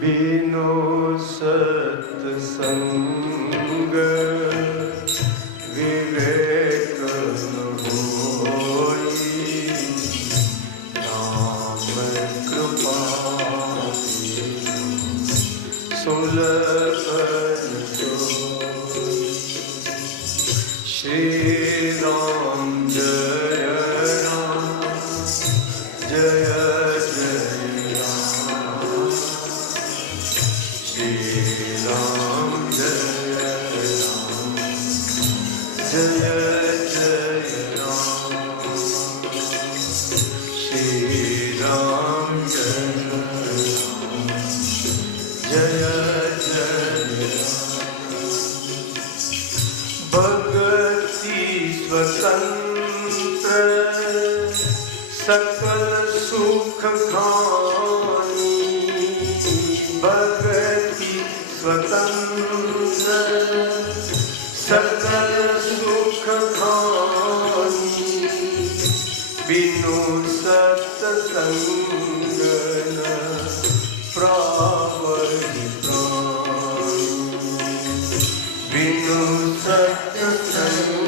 बिनु सत्संग विवेक न होई, नाम कृपा सुलभ जोई। श्री राम जय राम, जय जय राम। श्री राम जय राम, जय जय राम। श्री राम जय राम, जय जय राम। भक्ति स्वतंत्र सकल सुख खानी, भक्ति स्वतंत्र सकल सुख खानी, बिनु सत्संग न प्रावरि प्राणी, बिनु सत्संग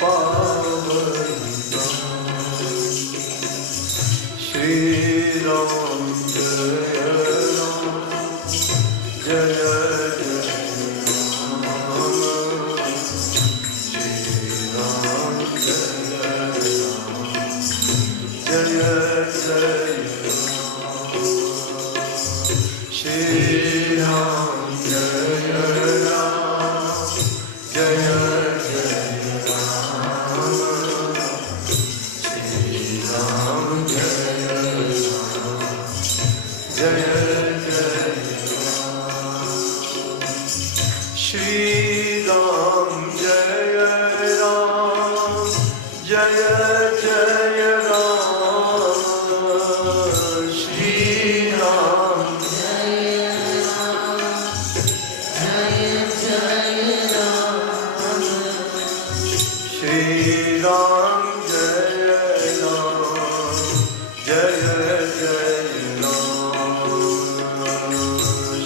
पावनि प्राणी। श्री राम जय राम, जय जय राम। श्री राम जय राम, जय जय राम। श्री राम जय राम, जय जय राम। श्री राम जय राम, जय जय राम। श्री राम जय राम, जय जय राम। श्री राम श्री राम जय राम, जय जय राम।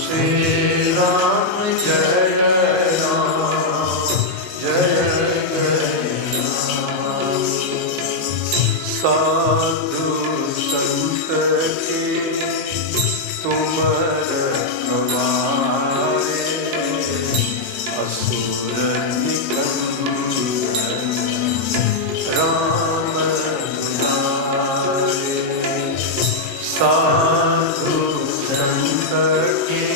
श्री राम जय राम, जय जय राम। साधु संत के तुम रखवारे, असुर निकंदन राम दुलारे। साधु संत के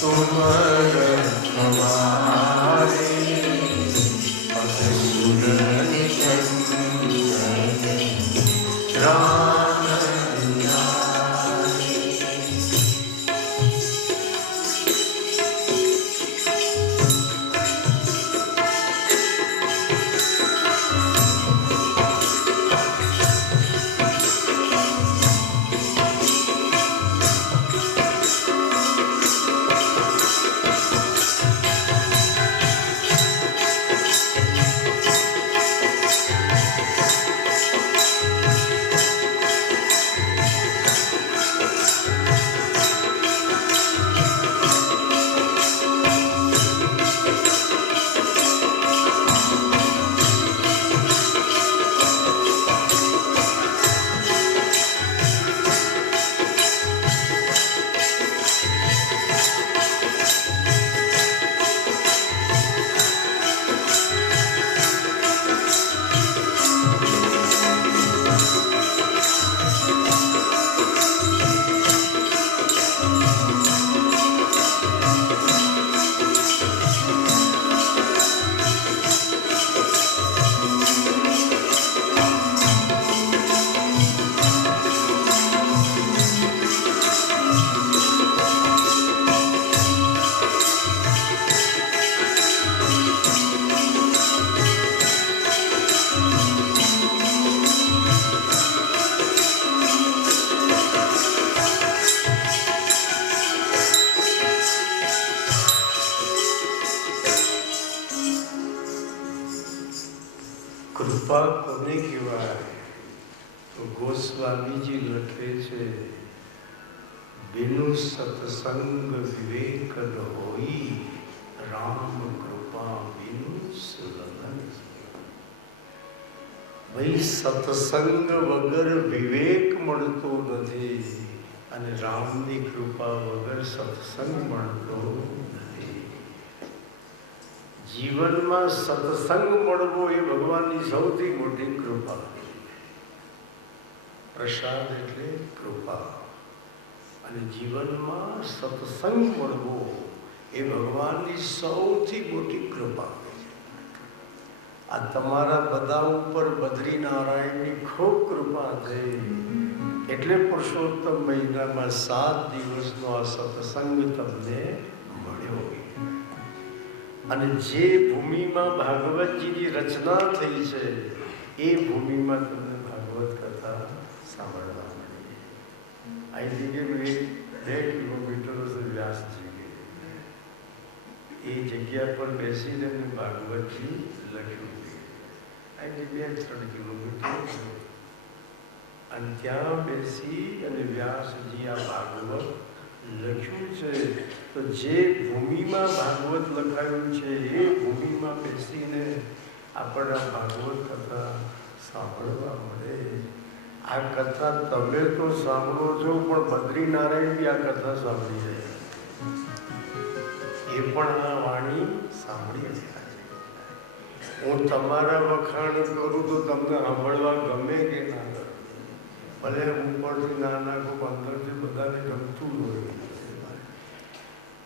तुम रखवारे, असुर निकंदन राम दुलारे। कृपा कोने कहेवाय? तो गोस्वामी जी लखे छे बिनु सत्संग विवेक न होई, राम कृपा बिनु सुलभन। भाई सत्संग वगर विवेक મળતો નથી અને રામની કૃપા વગર સત્સંગ મળતો નથી. જીવનમાં સત્સંગ મળવો એ ભગવાનની સૌથી મોટી કૃપા. પ્રસાદ એટલે કૃપા અને જીવનમાં સત્સંગ મળવો એ ભગવાનની સૌથી મોટી કૃપા. આ તમારા બધા ઉપર બદ્રીનારાયણની ખૂબ કૃપા થઈ એટલે પુરુષોત્તમ મહિનામાં 7 દિવસનો આ સત્સંગ તમને મળ્યો. અને જે ભૂમિમાં ભાગવતજીની રચના થઈ છે એ ભૂમિમાં તમને ભાગવત કથા સાંભળવા મળી. અહીંથી 2 કિલોમીટર વ્યાસજી એ જગ્યા પર બેસીને ભાગવતજી લખ્યું. અહીંથી 2-3 કિલોમીટર અને ત્યાં બેસી અને વ્યાસજી આ ભાગવત લખ્યું છે. તો જે ભૂમિમાં ભાગવત લખાયું છે એ ભૂમિમાં બેસીને આપણા ભાગવત કથા સાંભળવા મળે. આ કથા તમે તો સાંભળો છો પણ બદ્રીનારાયણ બી આ કથા સાંભળી જાય, એ પણ આ વાણી સાંભળી છે. હું તમારા વખાણ કરું તો તમને સાંભળવા ગમે કે ના ગમે, ભલે ઉપરથી ના નાખું અંદરથી બધાને ગમતું હોય.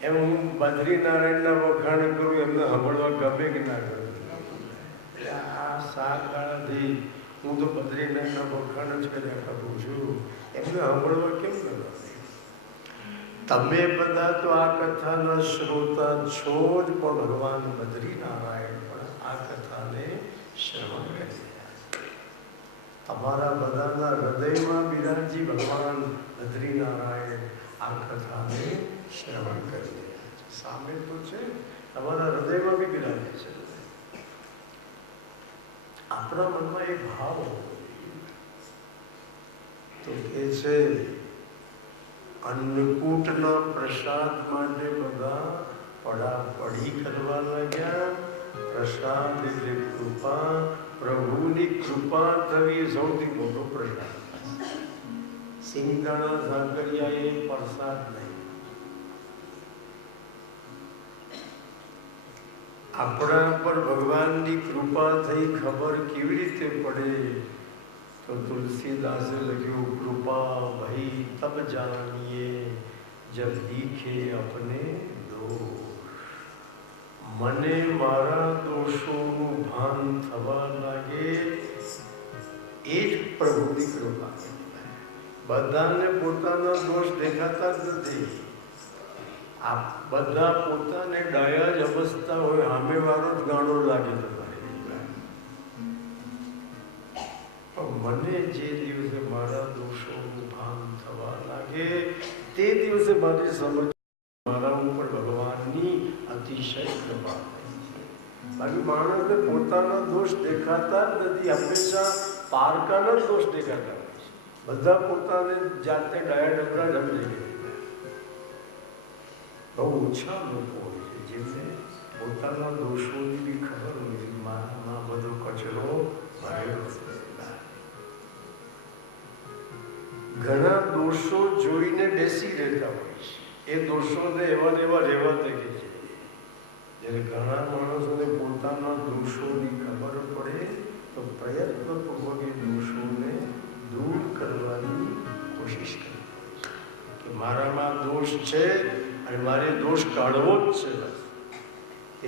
એમ હું બદ્રીનારાયણના વખાણ કરું એમને સાંભળવા ગમે કે ના ગમે. એટલે આ 7 ગાળાથી હું તો બદ્રીનારાયણના વખાણ જ કર્યા કરું છું, એમને સાંભળવા કેમ ગમે? તમે બધા તો આ કથાના શ્રોતા છો જ, પણ ભગવાન બદ્રીનારાયણ પણ આ કથાને શ્રવણ કરી રહ્યા છે. તમારા બધાના હૃદયમાં બિરાજી ભગવાન બદ્રીનારાયણ આ કથાને શ્રવણ કરી રહ્યા છે. સામે તો છે, તમારા હૃદયમાં બી બિરાજે છે. આપણા મનમાં એક ભાવ તો કે છે અન્નકૂટના પ્રસાદ માટે બધા પડાપડી કરવા લાગ્યા. પ્રસાદ એટલે કૃપા, પ્રભુની કૃપા થવી એ સૌથી મોટો પ્રસાદ. સિંગદાણા સાકરિયા એ પ્રસાદ નહીં. આપણા પર ભગવાનની કૃપા થઈ ખબર કેવી રીતે પડે? તો તુલસીદાસે લખ્યું, કૃપા ભઈ તબ જાનીએ જબ દીખે અપને દોષ. મને મારા દોષોનું ભાન થવા લાગે એ જ પ્રભુની કૃપા. બધાને પોતાના દોષ દેખાતા જ નથી. આ બધા પોતાને ડાયા જ અવસ્થા હોય, સામે વાળો જ ગાળો લાગે. મને જે દિવસે મારા દોષોનું ભાન થવા લાગે તે દિવસે મારી સમજ મારા ઉપર ભગવાનની અતિશય કૃપા. બાકી માણસને પોતાના દોષ દેખાતા જ નથી, હંમેશા પારકાના જ દોષ દેખાતા હોય છે. બધા પોતાને જાતે ડાયા ડબરા સમજે છે. બહુ ઓછા લોકો હોય છે જેમને પોતાના દોષોની બી ખબર હોય. મારામાં બધો કચરો ભરેલો છે. ઘણા દોષો જોઈને બેસી રહેતા હોય છે. એ દોષોને એવા ને એવા રહેવા દે છે. જ્યારે ઘણા માણસોને પોતાના દોષોની ખબર પડે તો પ્રયત્નપૂર્વક એ દોષોને દૂર કરવાની કોશિશ કરે કે મારામાં દોષ છે અને મારે દોષ કાઢવો જ છે.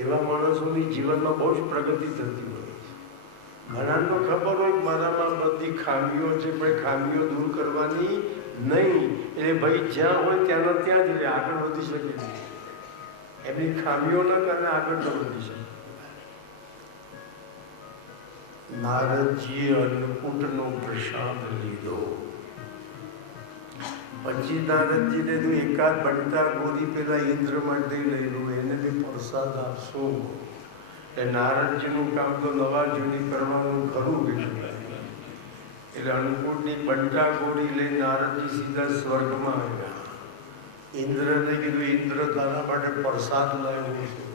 એવા માણસોની જીવનમાં બહુ જ પ્રગતિ થતી હોય. ઘણાનો ખબર હોય મારામાં બધી ખામીઓ છે, પણ ખામીઓ દૂર કરવાની નહીં. એટલે ભાઈ જ્યાં હોય ત્યાંના ત્યાં જ રહે, આગળ વધી શકે નહીં. એમની ખામીઓના કારણે આગળ ન વધી શકે. નારદજીએ અન્નકૂટનો પ્રસાદ લીધો. પછી નારદજીને તો એકાદ બંટા ગોરી પેલા ઇન્દ્ર માટે લઈ લો, એને બી પ્રસાદ આપશો. એટલે નારદજીનું કામ તો નવા જૂની કરવાનું ખરું બીજું. એટલે અન્નકૂટની બંટા ગોળી લઈ નારદજી સીધા સ્વર્ગમાં આવ્યા. ઇન્દ્રને કીધું, ઇન્દ્ર તારા માટે પ્રસાદ લાવ્યો છું.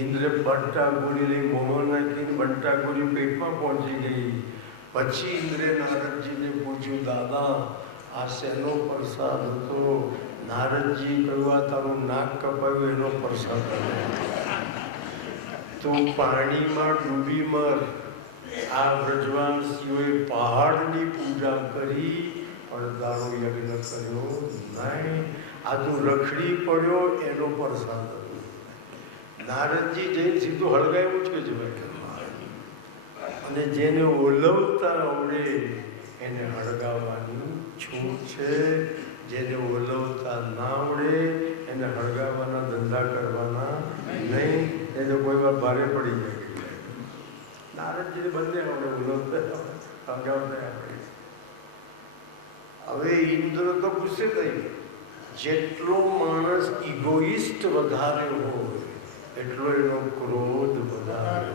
ઇન્દ્રે બંટાગોળી લઈ મોંમાં નાખીને બંટાગોળી પેટમાં પહોંચી ગઈ. પછી ઇન્દ્રે નારદજીને પૂછ્યું, દાદા આ શેનો પ્રસાદ હતો? નારદજી કહ્યું, આ તારું નાક કપાયું એનો પ્રસાદ હતો. તું પાણીમાં ડૂબી મર. આ વ્રજવાસીઓએ પહાડની પૂજા કરી પણ તારો યજ્ઞ કર્યો નહીં. આ તું રખડી પડ્યો એનો પ્રસાદ હતો. નારદજી જઈને સીધું હળગાવ્યું છે જવાય. અને જેને ઓલવતા આવડે એને હળગાવવાની છૂટ છે. જેને ઓલવતા ના આવડે એને હળગાવવાના ધંધા કરવાના નહીં. એને કોઈ વાર ભારે પડી જાય. નારદજીને બંને આવડે, ઓલવતા હળગાવતા આવડે. હવે ઇન્દ્ર તો ગુસ્સે થઈ. જેટલો માણસ ઇગોઇસ્ટ વધારે હોય એટલો એનો ક્રોધ વધારે.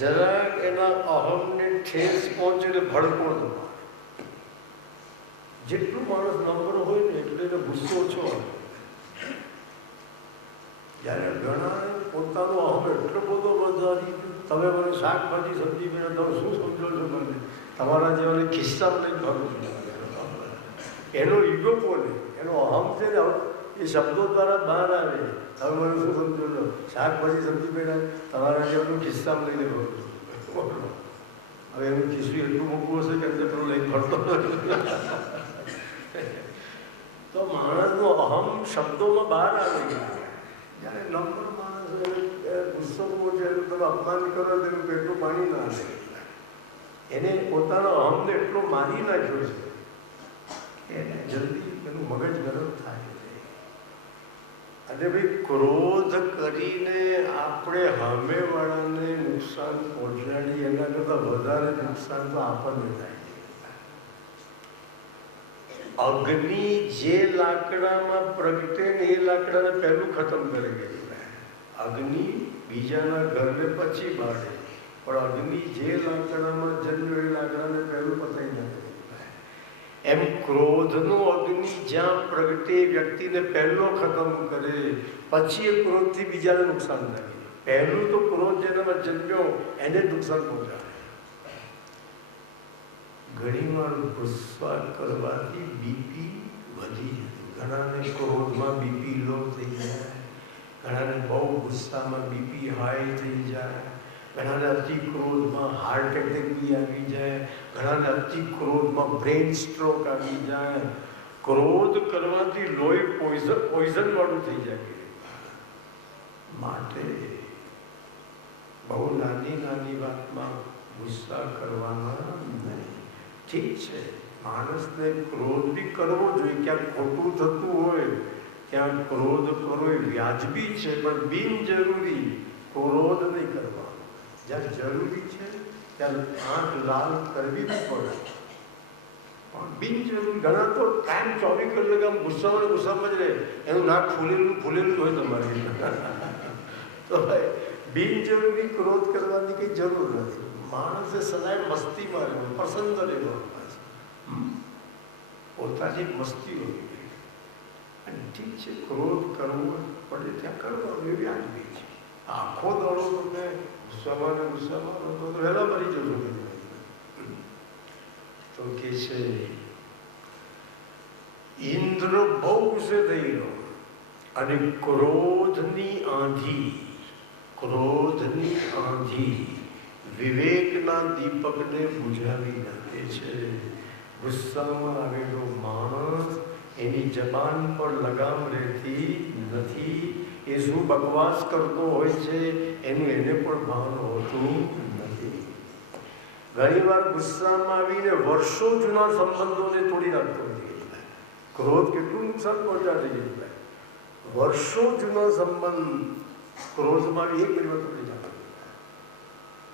જરાક એના અહમને ઠેસ પહોંચે એટલે ભડકો દો. જેટલું માણસ નમ્ર હોય ને એટલે એને ગુસ્સો ઓછો આવે. જ્યારે ઘણા પોતાનો અહમ એટલો બધો વધારી, તમે મને શાકભાજી સબ્જી મેળવે, તમે શું સમજો છો? મને તમારા જેવાને ખિસ્સામાં લઈ ભરું છું. એનો ઈગો બોલે, એનો અહમ છે ને એ શબ્દો દ્વારા બહાર આવે. તમે મને શું સમજો છો? શાકભાજી સબ્જી મેળવે, તમારા જેવાનું ખિસ્સામાં લઈને ભરું છું. હવે એનું ખિસ્સું એટલું મોટું હશે કે અંદર પેલું લઈને ભરતો તો માણસનો અહમ શબ્દોમાં બહાર આવી ગયા. જ્યારે નમ્ર માણસ ગુસ્સો પહોંચે તમે અપમાન કરો તેનું પેટનું પાણી ના આવે. એને પોતાના અહમને એટલો મારી નાખ્યો છે એને જલ્દી એનું મગજ ગરમ થાય છે. અને ભાઈ ક્રોધ કરીને આપણે સામેવાળાને નુકસાન પહોંચાડી એના કરતાં વધારે નુકસાન તો આપણને થાય. અગ્નિ જે લાકડામાં પ્રગટે ને એ લાકડાને પહેલું ખતમ કરી ગયું. અગ્નિ બીજાના ઘરને પછી બાળે, પણ અગ્નિ જે લાકડામાં જન્મ્યો એ લાકડાને પહેલું પતાવી નાખે. એમ ક્રોધનો અગ્નિ જ્યાં પ્રગટે વ્યક્તિને પહેલો ખતમ કરે, પછી એ ક્રોધથી બીજાને નુકસાન થાય. પહેલું તો ક્રોધ જેનામાં જન્મ્યો એને નુકસાન પહોંચાડે. ઘણી વાર ગુસ્સા કરવાથી બીપી વધી જતું. ઘણાને ક્રોધમાં બીપી લો થઈ જાય, ઘણાને બહુ ગુસ્સામાં બીપી હાઈ થઈ જાય, ઘણાને અતિ ક્રોધમાં હાર્ટ એટેક બી આવી જાય, ઘણાને અતિ ક્રોધમાં બ્રેન સ્ટ્રોક આવી જાય. ક્રોધ કરવાથી લોહી પોઈઝન વાળું થઈ જાય. માટે બહુ નાની નાની વાતમાં ગુસ્સા કરવાના નહીં. ઠીક છે, માણસને ક્રોધ બી કરવો જોઈએ. ક્યાંક ખોટું થતું હોય ત્યાં ક્રોધ કરવો એ વ્યાજબી છે, પણ બિનજરૂરી ક્રોધ નહીં કરવાનો. જ્યાં જરૂરી છે ત્યાં આંખ લાલ કરવી બી પડે, પણ બિનજરૂરી. ઘણા તો ટાઈમ 24 કલાક આમ ગુસ્સામાં જ રહે, એનું નાક ફૂલેલું જ હોય તમારે. તો ભાઈ બિનજરૂરી ક્રોધ કરવાની કંઈ જરૂર નથી. માણસે સદાય મસ્તીમાં રહેવું, પ્રસન્ન રહેવું, પોતાની મસ્તી હોવી. અને ઠીક છે, ક્રોધ કરવો પડે ત્યાં કરવાનું એ વ્યાજબી છે. આખો દડો તમે ગુસ્સામાં તો વહેલા મરી જશો. તો કે છે ઇન્દ્ર બહુ ગુસ્સે થઈ ગયો અને ક્રોધની આંધી વિવેકના દીપકને બુઝાવી નાખે છે. ગુસ્સામાં આવેલો માણસ એની જબાન પર લગામ રહેતી નથી. એ શું બકવાસ કરતો હોય છે એનું એને પણ ભાન હોતું નથી. ઘણી વાર ગુસ્સામાં આવીને વર્ષો જૂના સંબંધોને તોડી નાખતો નથી. ક્રોધ કેટલું નુકસાન પહોંચાડે છે. વર્ષો જૂના સંબંધ ક્રોધમાં એક મિનિટ તોડી નાખે.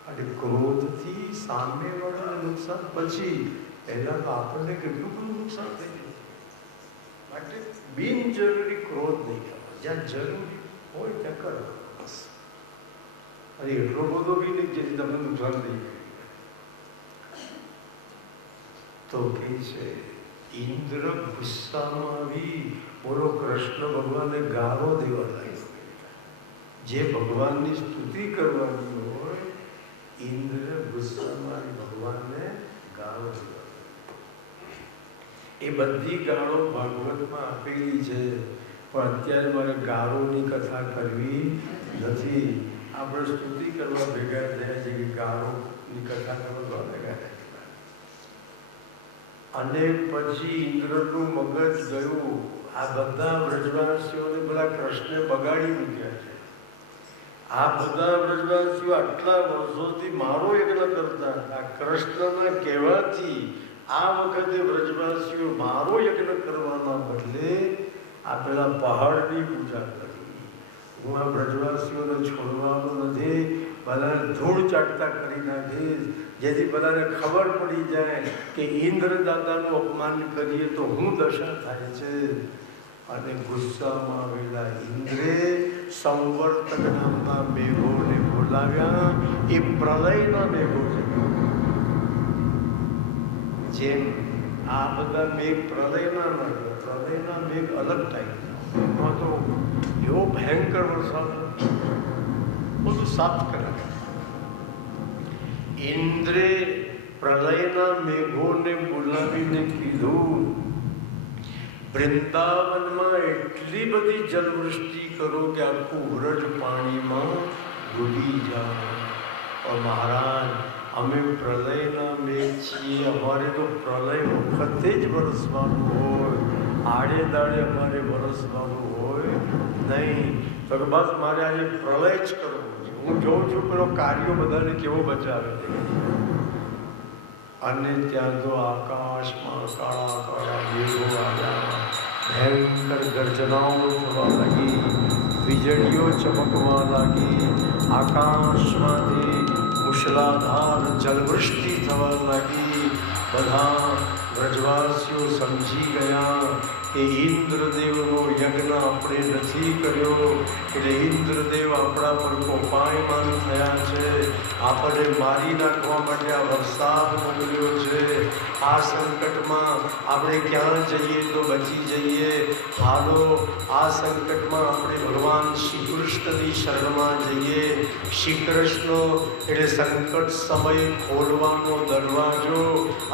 અને ક્રોધથી સામેવાળાને નુકસાન, પછી પહેલાં તો આપણને કેટલું બધું નુકસાન થઈ ગયું. માટે બિનજરૂરી ક્રોધ નહીં કરવો. જ્યાં જરૂરી હોય ત્યાં કરો બસ. અને એટલો બધો બી નહીં જેથી તમને નુકસાન થઈ ગયું. તો કહે છે ઇન્દ્ર ગુસ્સામાં આવી બોલો કૃષ્ણ ભગવાનને ગાળો દેવા લાગ્યો. જે ભગવાનની સ્તુતિ કરવાની હોય ઇન્દ્ર ગુસ્સામાં ભગવાનને ગાળો દેવા. એ બધી ગાળો ભાગવતમાં આપેલી છે, પણ અત્યારે મારે ગાળોની કથા કરવી નથી. આપણે સ્તુતિ કરવા ભેગા થયા છે કે ગાળોની કથા કરવા ભેગા થયા. અને પછી ઇન્દ્રનું મગજ ગયું. આ બધા વ્રજવાસીઓને બધા કૃષ્ણે બગાડી મૂક્યા છે. આ બધા વ્રજવાસીઓ આટલા વર્ષોથી મારો યજ્ઞ કરતા આ કૃષ્ણના કહેવાથી આ વખતે વ્રજવાસીઓ મારો યજ્ઞ કરવાના બદલે આ પેલા પહાડની પૂજા કરી. હું આ વ્રજવાસીઓને છોડવાનો નથી, બધાને ધૂળ ચાટતા કરી નાખીશ, જેથી બધાને ખબર પડી જાય કે ઇન્દ્ર દાદાનું અપમાન કરીએ તો હું દશા થાય છે. અને ગુસ્સામાં આવેલા ઇન્દ્રે સંવર્તક નામના મેઘોને બોલાવ્યા. એ પ્રલયના મેઘો છે. જેમ આ બધા મેઘ પ્રલયના નથી, પ્રલયના મેઘ અલગ ટાઈપના તો એવો ભયંકર વરસાદ બધું સાફ કરાવે. ઇન્દ્રે પ્રલયના મેઘોને બોલાવીને કીધું વૃંદાવનમાં એટલી બધી જલવૃષ્ટિ કરો કે આખું વ્રજ પાણીમાં ડૂબી જાય. મહારાજ અમે પ્રલયના મેઘ છીએ, અમારે તો પ્રલય વખતે જ વરસવાનું હોય, આડે દાડે અમારે વરસવાનું હોય નહીં. તો બસ મારે આજે પ્રલય જ કરવો છે. હું જોઉં છું પેલો કાર્યો બધાને કેવો બચાવે છે. અને ત્યાં તો આકાશમાં કાળા કાળા મેઘો આવ્યા, ભયંકર ગર્જનાઓ થવા લાગી, વીજળીઓ ચમકવા લાગી, આકાશમાંથી મુશળાધાર જલવૃષ્ટિ થવા લાગી. બધા વ્રજવાસીઓ સમજી ગયા કે ઇન્દ્રદેવનો યજ્ઞ આપણે નથી કર્યો, એટલે ઇન્દ્રદેવ આપણા પર કોપાયમાન થયા છે, આપણને મારી નાખવા માટે આ વરસાદ મોકલ્યો છે. આ સંકટમાં આપણે ક્યાં જઈએ તો બચી જઈએ. હાલો આ સંકટમાં આપણે ભગવાન શ્રી કૃષ્ણની શરણમાં જઈએ. શ્રી કૃષ્ણ એટલે સંકટ સમય ખોલવાનો દરવાજો.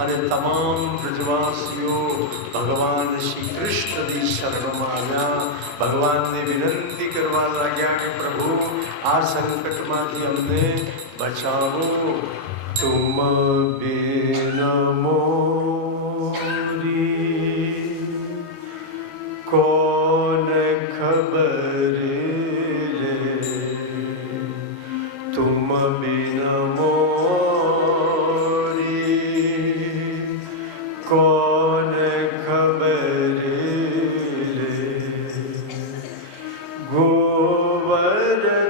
અને તમામ વ્રજવાસીઓ ભગવાન શ્રી કૃષ્ણની શરણમાં આવ્યા. ભગવાનને વિનંતી કરવા લાગ્યા કે પ્રભુ આ સંકટમાંથી અમને બચાવો. તુમ બિન મોરી કોન ખબર રે, તુમ બિન મોરી કોન ખબર રે, ગોવર્ધન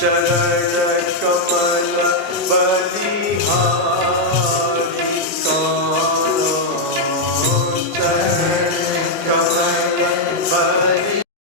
શરણ